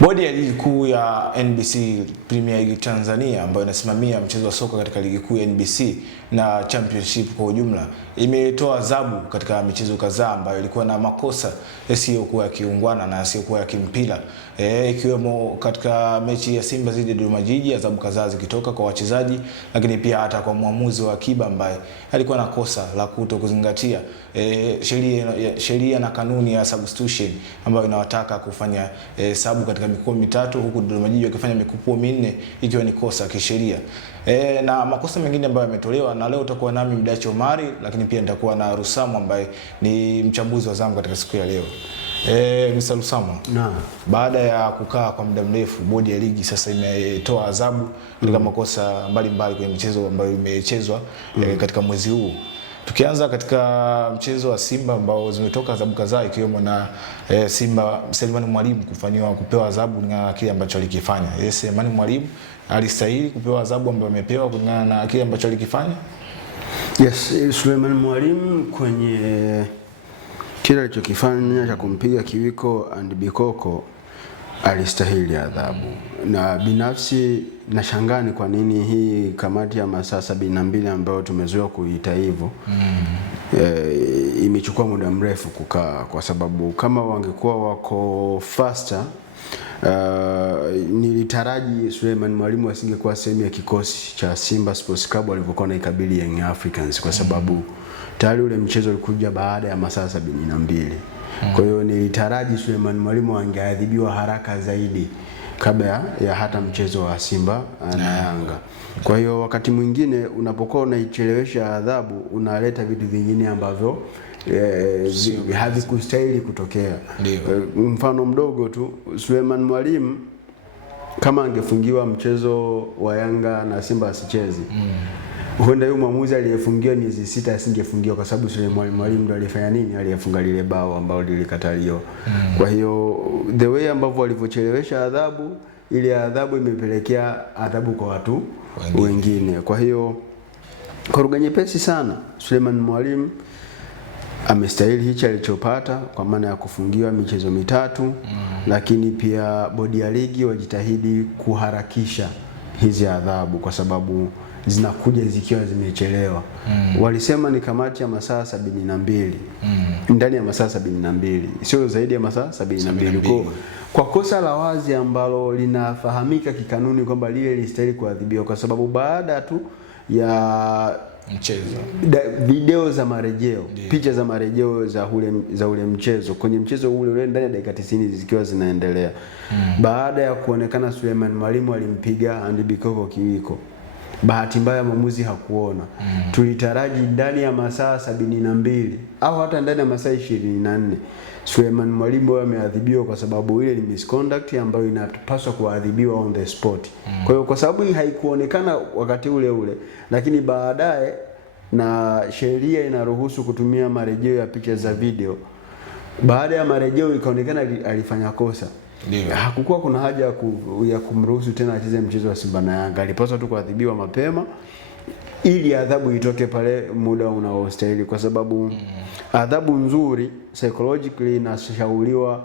Bodi ya ligi kuu ya NBC Premier League Tanzania ambayo inasimamia mchezo wa soka katika ligi kuu ya NBC na Championship kwa ujumla imetoa adhabu katika michezo kadhaa ambayo ilikuwa na makosa yasiyokuwa ya kiungwana na yasiyokuwa ya kimpira. Ikiwemo katika mechi ya Simba dhidi ya Dodoma Jiji, adhabu kadhaa zikitoka kwa wachezaji, lakini pia hata kwa muamuzi wa akiba ambaye alikuwa na kosa la kutokuzingatia sheria na kanuni ya substitution ambayo inawataka kufanya sabu katika mikupuo mitatu, huku Dodoma Jiji wakifanya mikupuo minne ikiwa ni kosa kisheria. Na makosa mengine ambayo yametolewa, na leo utakuwa nami Mdachi Omari, lakini pia nitakuwa na Rusamu ambaye ni mchambuzi wa zamu katika siku ya leo. Mr. Rusamu, baada ya kukaa kwa muda mrefu, bodi ya ligi sasa imetoa adhabu katika makosa mbalimbali kwenye michezo ambayo imechezwa katika mwezi huu. Tukianza katika mchezo wa Simba ambao zimetoka adhabu kadhaa, ikiwemo na Simba Selemani Mwalimu kupewa adhabu na kile ambacho alikifanya. Selemani Mwalimu alistahili kupewa adhabu ambayo amepewa kulingana na kile ambacho alikifanya? Yes, Selemani Mwalimu kwenye kile alichokifanya cha kumpiga kiwiko and Bikoko alistahili adhabu. Na binafsi nashangaa ni kwa nini hii kamati ya masaa 72 ambayo tumezoea kuita hivyo imechukua muda mrefu kukaa, kwa sababu kama wangekuwa wako faster nilitaraji Selemani Mwalimu asingekuwa sehemu ya kikosi cha Simba Sports Club walivyokuwa naikabili Young Africans, kwa sababu tayari ule mchezo ulikuja baada ya masaa 72. Kwa hiyo nilitaraji Selemani Mwalimu angeadhibiwa haraka zaidi kabla ya hata mchezo wa Simba na Yanga. Kwa hiyo wakati mwingine unapokuwa unaichelewesha adhabu, unaleta vitu vingine ambavyo havikustahili kutokea. Mfano mdogo tu, Selemani Mwalimu kama angefungiwa mchezo wa Yanga na Simba asicheze, huenda yule mwamuzi aliyefungiwa miezi 6 asingefungiwa, kwa sababu Selemani Mwalimu ndo alifanya nini? Aliyefunga lile bao ambalo lilikataliwa. Kwa hiyo the way ambavyo walivyochelewesha adhabu, ile adhabu imepelekea adhabu kwa watu wengine. Kwa hiyo kwa lugha nyepesi sana, Selemani Mwalimu amestahili hicho alichopata, kwa maana ya kufungiwa michezo mitatu. Lakini pia bodi ya ligi wajitahidi kuharakisha hizi adhabu, kwa sababu zinakuja zikiwa zimechelewa. Walisema ni kamati ya masaa 72. Ndani ya masaa 72, sio zaidi ya masaa 72. Kwa kosa la wazi ambalo linafahamika kikanuni kwamba lile listahili kuadhibiwa, kwa sababu baada tu ya mchezo video za marejeo, picha za marejeo za ule mchezo, kwenye mchezo ule ndani ya dakika 90 zikiwa zinaendelea, baada ya kuonekana Selemani Mwalimu alimpiga Andy Bikoko kiwiko, bahati mbaya mwamuzi hakuona. Tulitaraji ndani ya masaa 72 au hata ndani ya masaa 24 Selemani Mwalimu ameadhibiwa, kwa sababu ile ni misconduct ambayo inapaswa kuadhibiwa on the spot. Kwa hiyo kwa sababu haikuonekana wakati ule, lakini baadaye na sheria inaruhusu kutumia marejeo ya picha za video, baada ya marejeo ikaonekana alifanya kosa. Hakukuwa kuna haja ya kumruhusu tena acheze mchezo wa Simba na Yanga. Alipaswa tu kuadhibiwa mapema ili adhabu itoke pale muda unaostahili, kwa sababu adhabu nzuri psychologically inashauriwa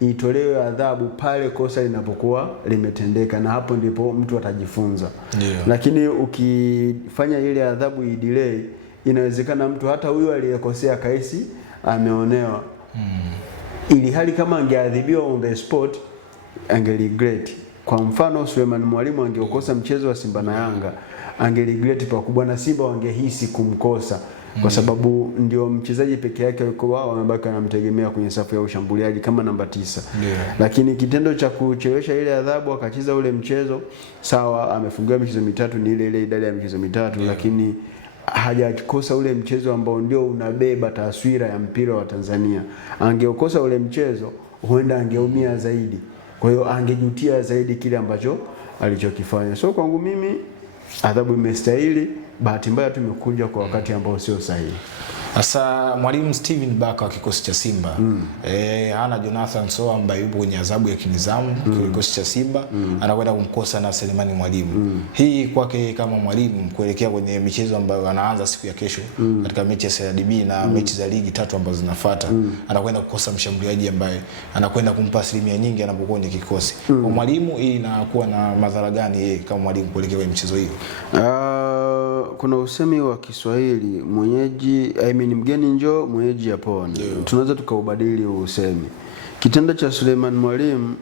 itolewe adhabu pale kosa linapokuwa limetendeka, na hapo ndipo mtu atajifunza. Lakini ukifanya ile adhabu idelay, inawezekana mtu hata huyo aliyekosea kaisi ameonewa, ili hali kama angeadhibiwa on the spot angeregret. Kwa mfano Selemani Mwalimu angeokosa mchezo wa Simba na Yanga, angeregret pakubwa, na Simba wangehisi kumkosa, kwa sababu ndio mchezaji peke yake wao wamebaki anamtegemea kwenye safu ya ushambuliaji kama namba 9. Lakini kitendo cha kuchelewesha ile adhabu akacheza ule mchezo, sawa amefungiwa michezo mitatu, ni ile idadi ya michezo mitatu, lakini hajakosa ule mchezo ambao ndio unabeba taswira ya mpira wa Tanzania. Angeokosa ule mchezo, huenda angeumia zaidi. Kwa hiyo angejutia zaidi kile ambacho alichokifanya. So kwangu mimi adhabu imestahili, bahati mbaya tumekuja kwa wakati ambao sio sahihi. Sasa mwalimu Steven Baka wa kikosi cha Simba hana Jonathan Soa ambaye yupo kwenye adhabu ya kinizamu kikosi cha Simba, anakwenda kumkosa na Selemani Mwalimu. Hii kwake kama mwalimu kuelekea kwenye michezo ambayo anaanza siku ya kesho katika mechi ya CRDB na mechi za ligi 3 ambazo zinafuata, anakwenda kukosa mshambuliaji ambaye anakwenda kumpa asilimia nyingi anapokuwa kwenye kikosi. Kwa mwalimu hii inakuwa na madhara gani yeye kama mwalimu kuelekea kwenye michezo hiyo? Kuna usemi wa Kiswahili, mgeni njoo mwenyeji apone. Tunaweza tukaubadili usemi. Kitendo cha Suleiman Mwalimu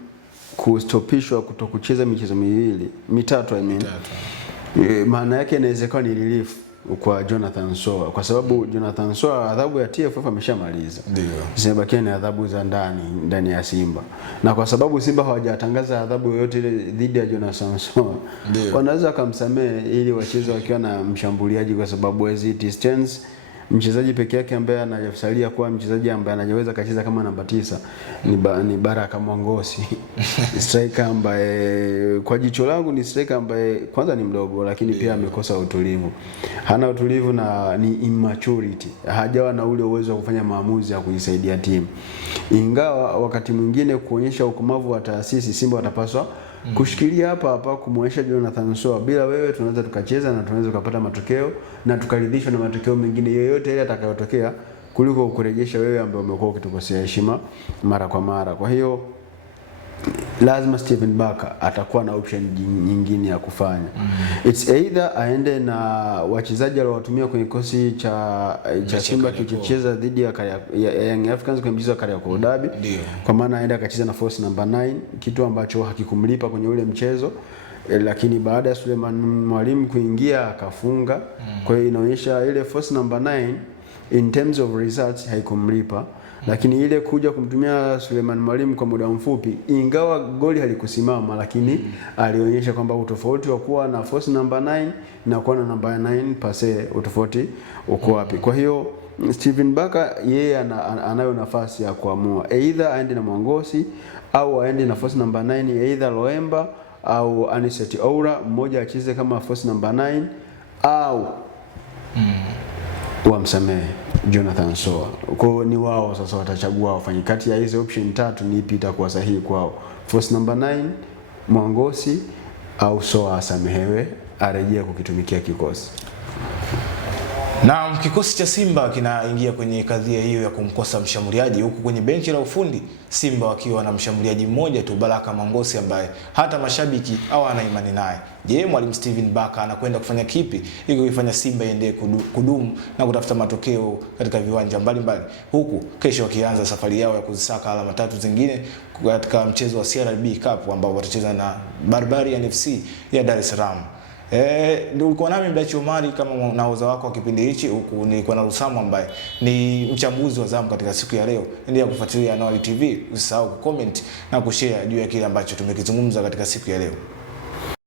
kustopishwa kutokucheza michezo mitatu maana yake inawezekana ni relief kwa Jonathan Soa, kwa sababu Jonathan Soa adhabu ya TFF ameshamaliza. Ndio. Zimebakia ni adhabu za ndani ya Simba. Na kwa sababu Simba hawajatangaza adhabu yoyote dhidi ya Jonathan Soa, wanaweza kumsamehe ili wacheze wakiwa na mshambuliaji, kwa sababu as it stands mchezaji peke yake ambaye anajasalia kuwa mchezaji ambaye anaweza kacheza kama namba 9 ni Baraka Mwangosi. Striker ambaye kwa jicho langu ni striker ambaye kwanza ni mdogo, lakini pia amekosa utulivu. Hana utulivu na ni immaturity. Hajawa na ule uwezo wa kufanya maamuzi ya kuisaidia timu. Ingawa wakati mwingine kuonyesha ukomavu wa taasisi, Simba watapaswa kushikilia hapa kumuonyesha Jonathan Soa, bila wewe tunaweza tukacheza na tunaweza kupata matokeo na tukaridhishwa na matokeo mengine yoyote ile atakayotokea, kuliko kurejesha wewe ambaye umekuwa ukitukosea heshima mara kwa mara. Kwa hiyo lazima Steven Baka atakuwa na option nyingine ya kufanya. It's either aende na wachezaji waliowatumia kwenye kikosi cha Simba kicheza dhidi ya Young Africans kwenye mchezo wa Kariakoo Derby, kwa maana aende akacheza na force number 9, kitu ambacho hakikumlipa kwenye ule mchezo. Lakini baada ya Suleiman Mwalimu kuingia akafunga, kwa hiyo inaonyesha ile force number 9 in terms of results haikumlipa. Lakini ile kuja kumtumia Suleiman Mwalimu kwa muda mfupi, ingawa goli halikusimama, lakini alionyesha kwamba utofauti wa kuwa na force number 9 na kuwa na number 9 pase utofauti uko wapi. Kwa hiyo Steven Baka yeye anayo nafasi ya kuamua either aende na Mwangosi au aende na force number 9, either Loemba au Anicet Oura, mmoja acheze kama force number 9 au wamsamehe Jonathan Soa. Kwa ni wao sasa watachagua wafanye kati ya hizo option 3 ni ipi itakuwa sahihi kwao. Force number 9, Mwangosi au Soa asamehewe arejea kukitumikia kikosi. Na kikosi cha Simba kinaingia kwenye kadhia hiyo ya kumkosa mshambuliaji, huku kwenye benchi la ufundi Simba wakiwa na mshambuliaji mmoja tu, Baraka Mwangosi, ambaye hata mashabiki hawana imani naye. Je, mwalimu Steven Baka anakwenda kufanya kipi ili kuifanya Simba iendelee kudumu na kutafuta matokeo katika viwanja mbalimbali, huku kesho wakianza safari yao ya kuzisaka alama 3 zingine katika mchezo wa CRB Cup ambao watacheza na Barbarian FC ya Dar es Salaam. Ndio ulikuwa nami Mdachi Omari kama nahodha wako wa kipindi hichi, huku nilikuwa na Rusamu ambaye ni mchambuzi wa zamu katika siku ya leo. Endelea kufuatilia Anuari TV, usisahau kucomment na kushare juu ya kile ambacho tumekizungumza katika siku ya leo.